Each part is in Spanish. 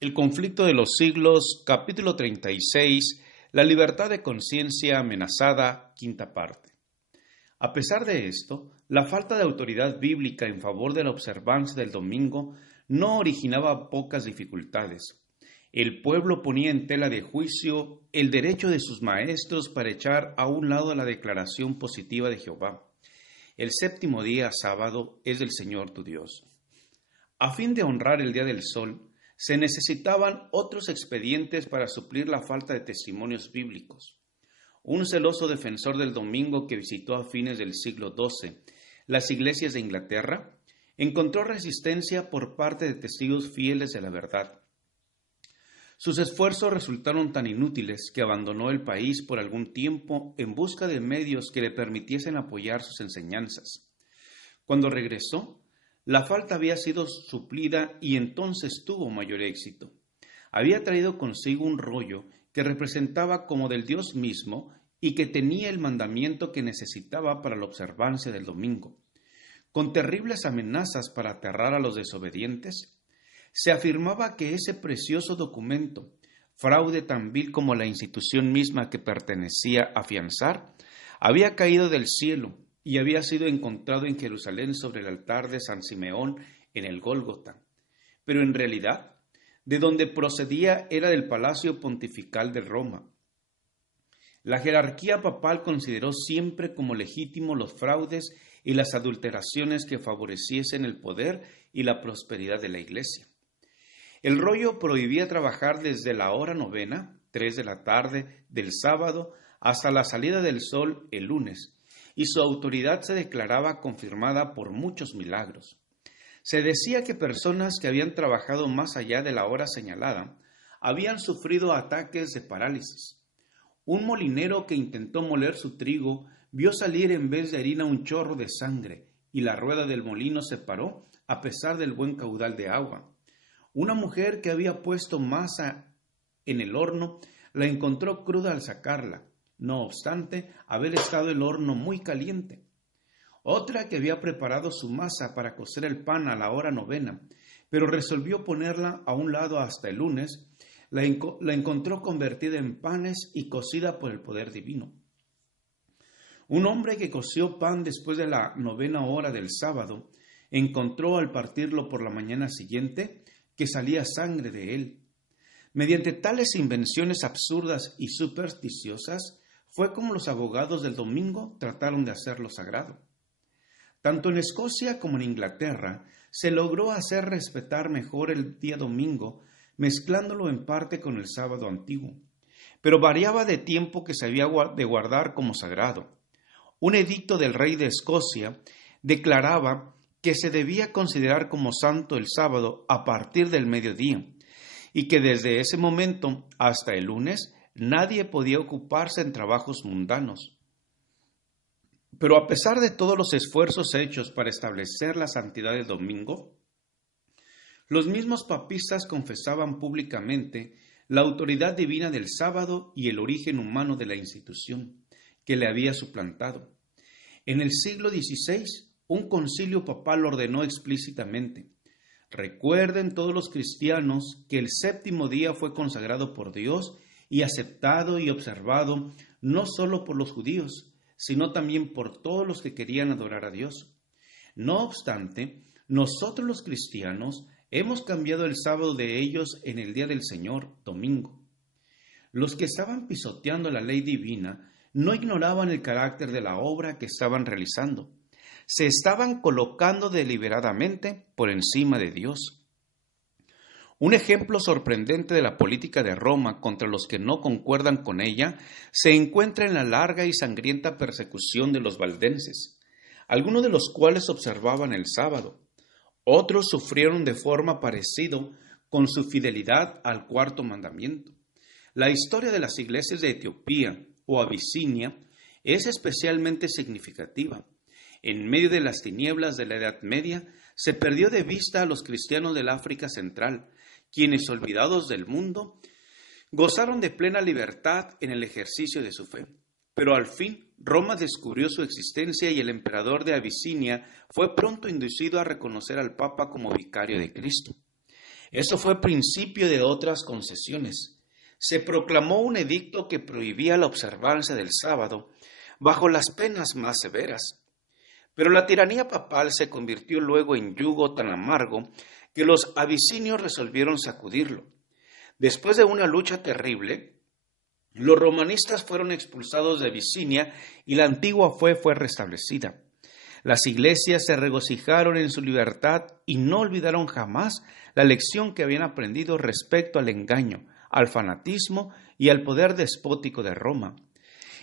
El conflicto de los siglos, capítulo 36, la libertad de conciencia amenazada, quinta parte. A pesar de esto, la falta de autoridad bíblica en favor de la observancia del domingo no originaba pocas dificultades. El pueblo ponía en tela de juicio el derecho de sus maestros para echar a un lado la declaración positiva de Jehová. El séptimo día, sábado, es del Señor tu Dios. A fin de honrar el día del sol, se necesitaban otros expedientes para suplir la falta de testimonios bíblicos. Un celoso defensor del domingo que visitó a fines del siglo XII las iglesias de Inglaterra encontró resistencia por parte de testigos fieles de la verdad. Sus esfuerzos resultaron tan inútiles que abandonó el país por algún tiempo en busca de medios que le permitiesen apoyar sus enseñanzas. Cuando regresó, la falta había sido suplida y entonces tuvo mayor éxito. Había traído consigo un rollo que representaba como del Dios mismo y que tenía el mandamiento que necesitaba para la observancia del domingo. Con terribles amenazas para aterrar a los desobedientes, se afirmaba que ese precioso documento, fraude tan vil como la institución misma que pertenecía a afianzar, había caído del cielo y había sido encontrado en Jerusalén sobre el altar de San Simeón en el Gólgota. Pero en realidad, de donde procedía era del Palacio Pontifical de Roma. La jerarquía papal consideró siempre como legítimo los fraudes y las adulteraciones que favoreciesen el poder y la prosperidad de la Iglesia. El rollo prohibía trabajar desde la hora novena, 3 de la tarde del sábado, hasta la salida del sol el lunes, y su autoridad se declaraba confirmada por muchos milagros. Se decía que personas que habían trabajado más allá de la hora señalada habían sufrido ataques de parálisis. Un molinero que intentó moler su trigo vio salir en vez de harina un chorro de sangre, y la rueda del molino se paró a pesar del buen caudal de agua. Una mujer que había puesto masa en el horno la encontró cruda al sacarla, no obstante haber estado el horno muy caliente. Otra que había preparado su masa para cocer el pan a la hora novena, pero resolvió ponerla a un lado hasta el lunes, la encontró convertida en panes y cocida por el poder divino. Un hombre que coció pan después de la novena hora del sábado, encontró al partirlo por la mañana siguiente que salía sangre de él. Mediante tales invenciones absurdas y supersticiosas, fue como los abogados del domingo trataron de hacerlo sagrado. Tanto en Escocia como en Inglaterra se logró hacer respetar mejor el día domingo, mezclándolo en parte con el sábado antiguo, pero variaba de tiempo que se había de guardar como sagrado. Un edicto del rey de Escocia declaraba que se debía considerar como santo el sábado a partir del mediodía, y que desde ese momento hasta el lunes nadie podía ocuparse en trabajos mundanos. Pero a pesar de todos los esfuerzos hechos para establecer la santidad del domingo, los mismos papistas confesaban públicamente la autoridad divina del sábado y el origen humano de la institución que le había suplantado. En el siglo XVI, un concilio papal ordenó explícitamente: recuerden todos los cristianos que el séptimo día fue consagrado por Dios y aceptado y observado no solo por los judíos, sino también por todos los que querían adorar a Dios. No obstante, nosotros los cristianos hemos cambiado el sábado de ellos en el día del Señor, domingo. Los que estaban pisoteando la ley divina no ignoraban el carácter de la obra que estaban realizando. Se estaban colocando deliberadamente por encima de Dios. Un ejemplo sorprendente de la política de Roma contra los que no concuerdan con ella se encuentra en la larga y sangrienta persecución de los valdenses, algunos de los cuales observaban el sábado. Otros sufrieron de forma parecida con su fidelidad al cuarto mandamiento. La historia de las iglesias de Etiopía o Abisinia es especialmente significativa. En medio de las tinieblas de la Edad Media, se perdió de vista a los cristianos del África Central, quienes, olvidados del mundo, gozaron de plena libertad en el ejercicio de su fe. Pero al fin, Roma descubrió su existencia y el emperador de Abisinia fue pronto inducido a reconocer al Papa como vicario de Cristo. Esto fue principio de otras concesiones. Se proclamó un edicto que prohibía la observancia del sábado bajo las penas más severas. Pero la tiranía papal se convirtió luego en yugo tan amargo que los abisinios resolvieron sacudirlo. Después de una lucha terrible, los romanistas fueron expulsados de Abisinia y la antigua fe fue restablecida. Las iglesias se regocijaron en su libertad y no olvidaron jamás la lección que habían aprendido respecto al engaño, al fanatismo y al poder despótico de Roma.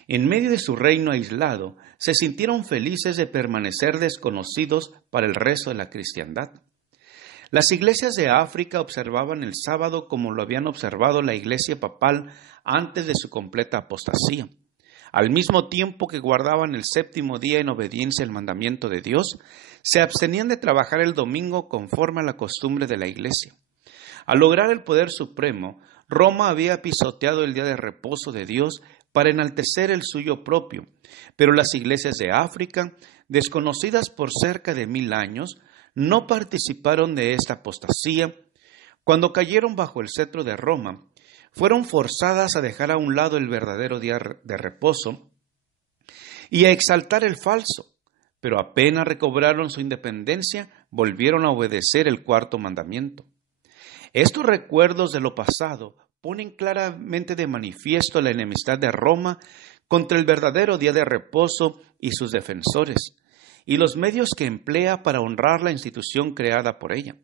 En medio de su reino aislado, se sintieron felices de permanecer desconocidos para el resto de la cristiandad. Las iglesias de África observaban el sábado como lo habían observado la iglesia papal antes de su completa apostasía. Al mismo tiempo que guardaban el séptimo día en obediencia al mandamiento de Dios, se abstenían de trabajar el domingo conforme a la costumbre de la iglesia. Al lograr el poder supremo, Roma había pisoteado el día de reposo de Dios para enaltecer el suyo propio, pero las iglesias de África, desconocidas por cerca de 1000 años, no participaron de esta apostasía. Cuando cayeron bajo el cetro de Roma, fueron forzadas a dejar a un lado el verdadero día de reposo y a exaltar el falso, pero apenas recobraron su independencia, volvieron a obedecer el cuarto mandamiento. Estos recuerdos de lo pasado ponen claramente de manifiesto la enemistad de Roma contra el verdadero día de reposo y sus defensores, y los medios que emplea para honrar la institución creada por ella.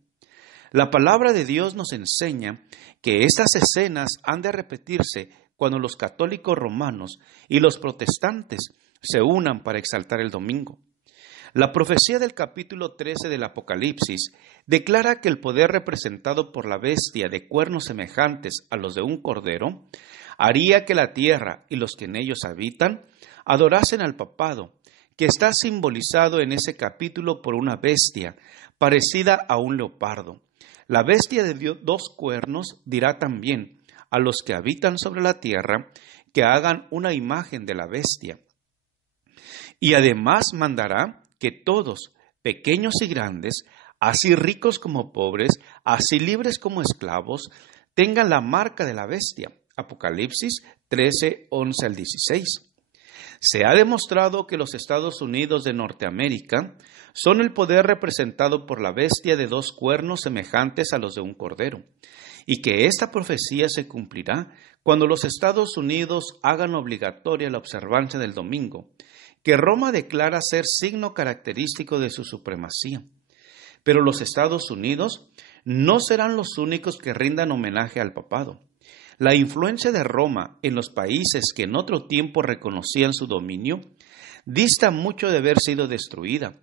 La palabra de Dios nos enseña que estas escenas han de repetirse cuando los católicos romanos y los protestantes se unan para exaltar el domingo. La profecía del capítulo 13 del Apocalipsis declara que el poder representado por la bestia de cuernos semejantes a los de un cordero haría que la tierra y los que en ellos habitan adorasen al papado, que está simbolizado en ese capítulo por una bestia parecida a un leopardo. La bestia de 2 cuernos dirá también a los que habitan sobre la tierra que hagan una imagen de la bestia. Y además mandará que todos, pequeños y grandes, así ricos como pobres, así libres como esclavos, tengan la marca de la bestia. Apocalipsis 13, 11 al 16. Se ha demostrado que los Estados Unidos de Norteamérica son el poder representado por la bestia de 2 cuernos semejantes a los de un cordero, y que esta profecía se cumplirá cuando los Estados Unidos hagan obligatoria la observancia del domingo, que Roma declara ser signo característico de su supremacía. Pero los Estados Unidos no serán los únicos que rindan homenaje al papado. La influencia de Roma en los países que en otro tiempo reconocían su dominio dista mucho de haber sido destruida.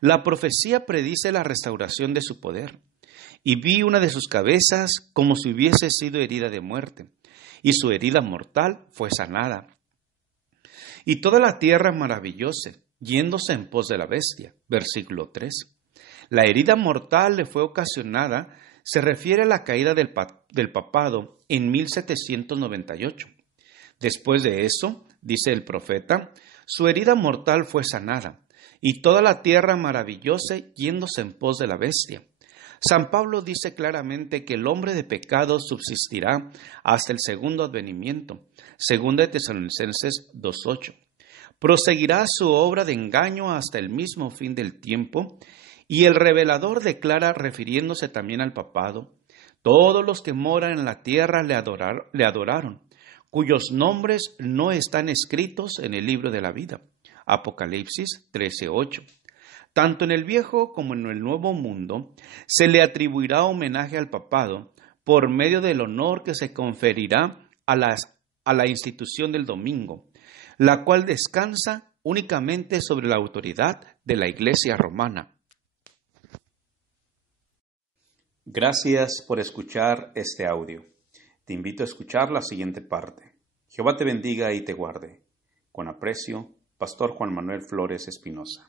La profecía predice la restauración de su poder. Y vi una de sus cabezas como si hubiese sido herida de muerte, y su herida mortal fue sanada. Y toda la tierra maravillóse, yéndose en pos de la bestia. Versículo 3. La herida mortal le fue ocasionada, se refiere a la caída del papado en 1798. Después de eso, dice el profeta, su herida mortal fue sanada, y toda la tierra maravillóse yéndose en pos de la bestia. San Pablo dice claramente que el hombre de pecado subsistirá hasta el segundo advenimiento, 2 Tesalonicenses 2:8. Proseguirá su obra de engaño hasta el mismo fin del tiempo, y el revelador declara, refiriéndose también al papado, todos los que moran en la tierra le adoraron, cuyos nombres no están escritos en el libro de la vida. Apocalipsis 13:8. Tanto en el viejo como en el nuevo mundo se le atribuirá homenaje al papado por medio del honor que se conferirá a la institución del domingo, la cual descansa únicamente sobre la autoridad de la Iglesia romana. Gracias por escuchar este audio. Te invito a escuchar la siguiente parte. Jehová te bendiga y te guarde. Con aprecio, Pastor Juan Manuel Flores Espinosa.